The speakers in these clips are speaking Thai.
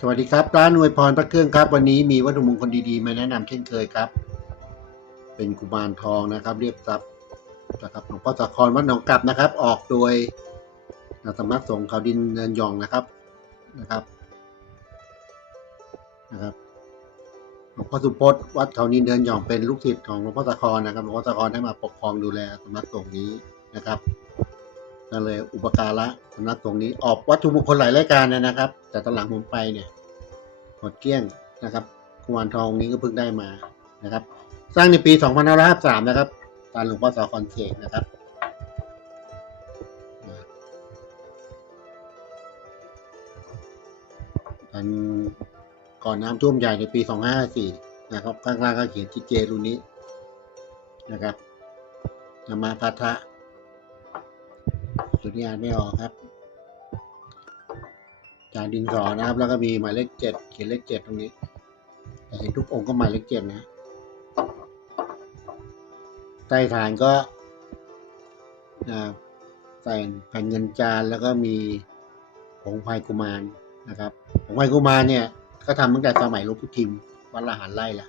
สวัสดีครับร้านอวยพรพระเครื่องครับ วันนี้มีวัตถุมงคลดีๆ มาแนะนำเช่นเคยครับ เป็นกุมารทองนะครับ เรียกทรัพย์นะครับหลวงพ่อสาครวัดหนองกลับนะครับ ออกโดยสำนักสงฆ์เขาดินเนินยองนะครับนะครับนะครับหลวงพ่อสุพจน์วัดเขาดินเนินหยองเป็นลูกศิษย์ของหลวงพ่อสาครนะครับหลวงพ่อสาครได้มาปกครองดูแลสำนักสงฆ์นี้นะครับ ก็เลยอุปการะสำนักตรงนี้ออกวัตถุมงคลหลายรายการเลยนะครับ แต่ตอนหลังผมไปเนี่ยหมดเกลี้ยงนะครับกุมารทองนี้ก็เพิ่งได้มานะครับ สร้างในปี 2553 นะครับ ตามหลวงพ่อสาครเสกนะครับตอนก่อนน้ำท่วมใหญ่ในปี 2554 นะครับ ข้างล่างก็เขียนจิเจรุนี้นะครับนำมาพัทธะ สุญญาณไม่ออกครับ จานดินสอนะครับ แล้วก็มีหมายเลขเจ็ดเขียนเลขเจ็ดตรงนี้ แต่เห็นทุกองค์ก็หมายเลขเจ็ดนะใต้ฐานก็ใส่แผ่นเงินจานแล้วก็มีผงพายกุมารนะครับผงพายกุมารเนี่ย ก็ทำตั้งแต่สมัยหลวงพุทิมวัดละหันไล่ละ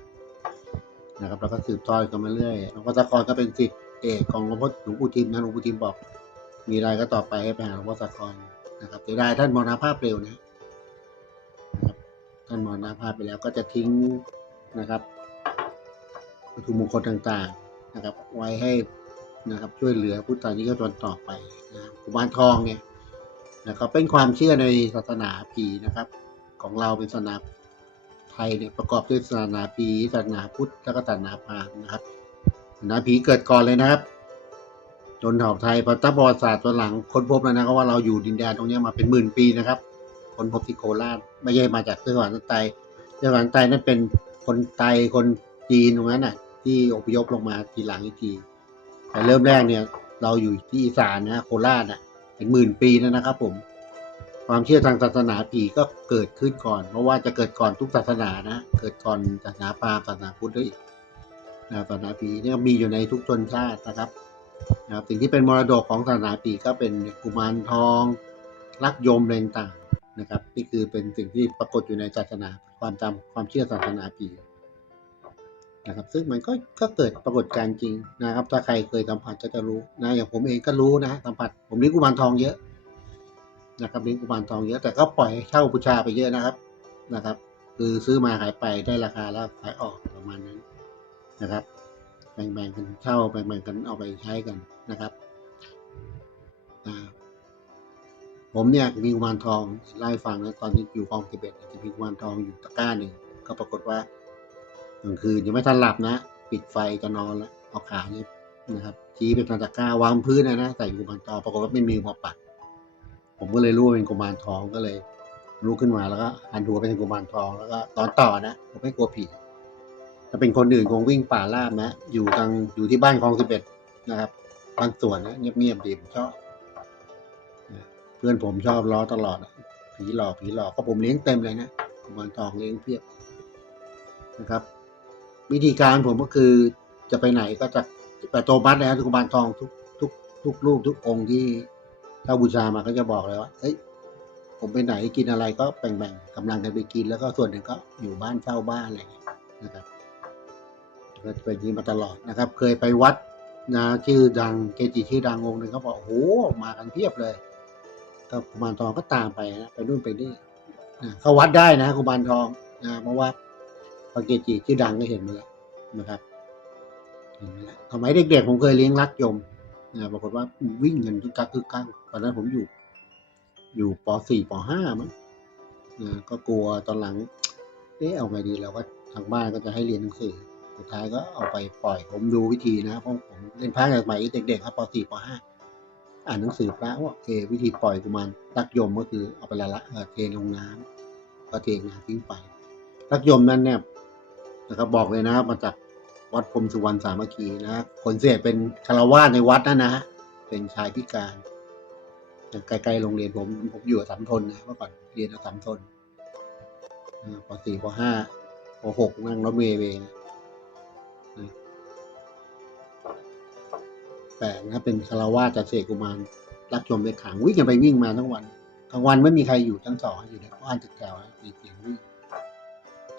นะครับ แล้วก็สืบทอดกันมาเรื่อยหลวงพ่อตะกรก็เป็นศิษย์เอกของหลวงพ่อหลวงปู่ทิมนะหลวงปู่ทิมบอก มีอะไรก็ต่อไปให้ไปหาหลวงพ่อสะครนะครับเสียดายท่านมรณภาพเร็วนะครับท่านมรณภาพไปแล้วก็จะทิ้งนะครับวัตถุมงคลต่างๆนะครับ ไว้ให้นะครับ ช่วยเหลือพุทธานิกชนต่อไปนะกุมารทองเนี่ยนะครับเป็นความเชื่อในศาสนาผีนะครับ ของเราเป็นศาสนาไทยเนี่ยประกอบด้วยศาสนาผีศาสนาพุทธและก็ศาสนาพราหมณ์นะครับศาสนาผีเกิดก่อนเลยนะครับ นเผ่าไทยพอตั้งประวัติศาสตร์ตอนหลังค้นพบแล้วนะครับว่าเราอยู่ดินแดนตรงนี้มาเป็นหมื่นปีนะครับคนพบที่โคราชไม่ใช่มาจากเทืองหวานไตเทืองหวานไตนั่นเป็นคนไตคนจีนตรงนั้นน่ะ ที่อพยพลงมาทีหลังอีกทีแต่เริ่มแรกเนี่ย เราอยู่ที่อีสานนะโคราชอะ เป็นหมื่นปีแล้วนะครับ ผม ความเชื่อทางศาสนาผีก็เกิดขึ้นก่อน เพราะว่าจะเกิดก่อนทุกศาสนานะเกิดก่อนศาสนาพราหมณ์ศาสนาพุทธด้วยศาสนาผีเนี่ยมีอยู่ในทุกชนชาตินะครับ นะครับสิ่งที่เป็นมรดกของศาสนาปีก็เป็นกุมารทองลักยมอะไรต่างนะครับนี่คือเป็นสิ่งที่ปรากฏอยู่ในศาสนาความจำความเชื่อศาสนาปีนะครับ ซึ่งมันก็ก็เกิดปรากฏการณ์จริงนะครับถ้าใครเคยสัมผัสก็จะรู้นะอย่างผมเองก็รู้นะสัมผัสผมเลี้ยงกุมารทองเยอะนะครับเลี้ยงกุมารทองเยอะแต่ก็ปล่อยให้เช่าบูชาไปเยอะนะครับนะครับ คือซื้อมาขายไปได้ราคาแล้วขายออกประมาณนั้นนะครับ แบ่งๆกันเช่าแบ่งๆกันเอาไปใช้กันนะครับผมเนี่ยมีกุมารทองเล่ฟังนะตอนที่อยู่คลองสิบเอ็ดจะมีกุมารทองอยู่ตะกร้าหนึ่งก็ปรากฏว่ากลางคืนยังไม่ทันหลับนะ ปิดไฟจะนอนแล้วเอาขาเนี่ยนะครับชี้เป็นตะกร้าวางพื้นนะนะใส่กุมารทองปรากฏว่าไม่มีมาปัด ผมก็เลยรู้ว่าเป็นกุมารทองก็เลยรู้ขึ้นมาแล้วก็หันหัวเป็นกุมารทองแล้วก็ตอนต่อนะผมไม่กลัวผี ถ้าเป็นคนอื่นคงวิ่งป่าล่าบนะ อยู่ทางอยู่ที่บ้านคลองสิบเอ็ดนะครับบางส่วนนะเงียบๆดีผมชอบเพื่อนผมชอบล้อตลอดอะผีหลอกผีหลอกก็ผมเลี้ยงเต็มเลยนะกุมารทองเลี้ยงเพียบนะครับ วิธีการผมก็คือจะไปไหนก็จะแต่โตบัสแล้วกุมารทองทุกทุกทุกรูปทุกองค์ที่ถ้าบูชามาก็จะบอกเลยว่าเฮ้ยผมไปไหนกินอะไรก็แบ่งๆกำลังกันไปกินแล้วก็ส่วนหนึ่งก็อยู่บ้านเช่าบ้านอะไรอย่างเงี้ยนะครับ ก็เป็นอย่างนี้มาตลอดนะครับ เคยไปวัดนะชื่อดังเกจิชื่อดังองค์หนึ่งเขาบอกโอ้โหมากันเพียบเลยก็กุมารทองก็ตามไปนะไปนู่นไปนี่นะเขาวัดได้นะกุมารทองนะเพราะว่าพระเกจิชื่อดังก็เห็นมาแล้วนะครับเห็นมาแล้วสมัยเด็กๆผมเคยเลี้ยงรักยมนะปรากฏว่าวิ่งกันทุกกักทุกกักตอนนั้นผมอยู่ อยู่ป .4 ป .5 มั้งนะก็กลัวตอนหลังเอ๊ะเอาไงดีแล้วว่าทางบ้านก็จะให้เรียนหนังสือ สุดท้ายก็เอาไปปล่อยผมดูวิธีนะเพราะผมเล่นพระสมัยเด็กๆครับป .4 ป .5 อ่านหนังสือพระว่าเอวิธีปล่อยกุมารรักยมก็คือเอาไปละละเอ่อเทลงน้ำก็เทน้ำทิ้งไปรักยมนั้นเนี่ยนะครับบอกเลยนะครับมาจากวัดพรมสุวรรณสามัคคีนะคนเสียเป็นคารวาสในวัดนั่นนะเป็นชายพิการใกล้ๆโรงเรียนผมผมอยู่สสัมทนนะเมื่อก่อนเรียนสสัมทนอ่าป .4 ป .5 ป .6 นั่งรถเมล์ไปนะ แปลกนะเป็นคารวาสจะเสกกุมารรักชมไปขังวิ่งกันไปวิ่งมาทั้งวันกลางวันไม่มีใครอยู่ชั้นสองอยู่ในบ้านตึกแถวนะมีเสียงวิ่ง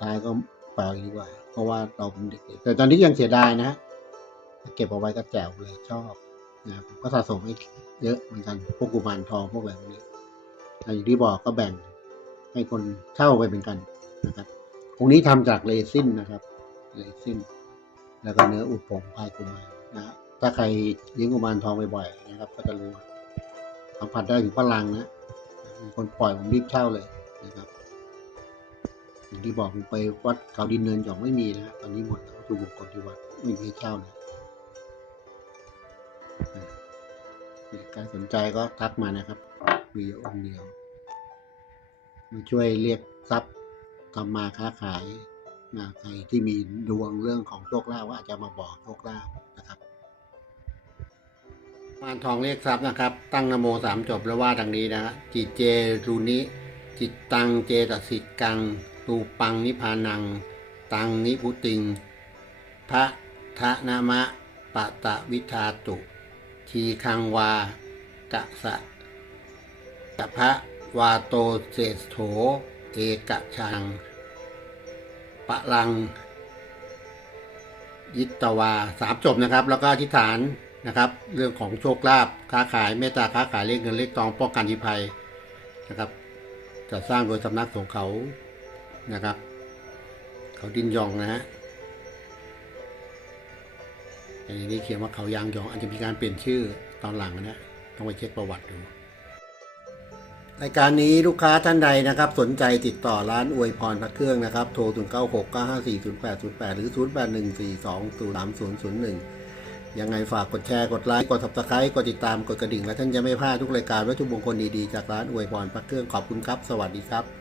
ตายก็ปล่อยดีกว่า เพราะว่าเราเป็นเด็กแต่ตอนนี้ยังเสียดายนะฮะเก็บเอาไว้ก็แจ๋วเลยชอบนะผมก็สะสมให้เยอะเหมือนกันพวกกุมารทองพวกอะไรพวกนี้แต่อย่างที่บอกก็แบ่งให้คนเช่าไปเป็นกันนะครับองนี้ทำจากเรซินนะครับเรซิน แล้วก็เนื้ออุดผงพายกุมารนะถ้าใครเลี้ยงกุมารทองบ่อยๆนะครับ ก็จะรู้สัมผัสได้ถึงพลังนะมีคนปล่อยผมรีบเช่าเลยนะครับอย่างที่บอกผมไปวัดเขาดินเนินหยองไม่มีนะตอนนี้หมดแล้วทุกบุคคลที่วัดไม่มีเช่านะใครสนใจก็ทักมานะครับมีองค์เดียวมาช่วยเรียกทรัพย์ทำมาค้าขาย นะใครที่มีดวงเรื่องของโชคลาภว่าจจะมาบอกโชคลาภนะครับมานทองเรียกทรัพย์นะครับ ตั้งนโมสามจบแล้วว่าดังนี้นะฮะจิตเจรูนิจิตตังเจตสิกังตูปังนิพานัง ตังนิพุติง พระทะนามะปะตะวิทาตุ ทีคังวากะสะกัพระวาโตเศษโถ เอกชัง ปะลัง ยิตตวาสามจบนะครับ แล้วก็อธิษฐานนะครับ เรื่องของโชคลาภค้าขายเมตตาค้าขายเลขเงินเลขทองป้องกันทิภัยนะครับจะสร้างโดยสำนักสงฆ์เขานะครับ เขาดินยองนะฮะอันนี้เขียนว่าเขายางยองอาจจะมีการเปลี่ยนชื่อตอนหลังนะต้องไปเช็คประวัติดู รายการนี้ลูกค้าท่านใดนะครับ สนใจติดต่อร้านอวยพรพระเครื่องนะครับ โทร 0 9 6 9 5 4 0 8 0 8 หรือ 0 8 1 4 2 0 3 0 0 1 ยังไงฝากกดแชร์กดไลค์กด subscribe กดติดตามกดกระดิ่ง และท่านจะไม่พลาดทุกรายการวัตถุมงคลดี ๆ จากร้านอวยพรพระเครื่องขอบคุณครับ สวัสดีครับ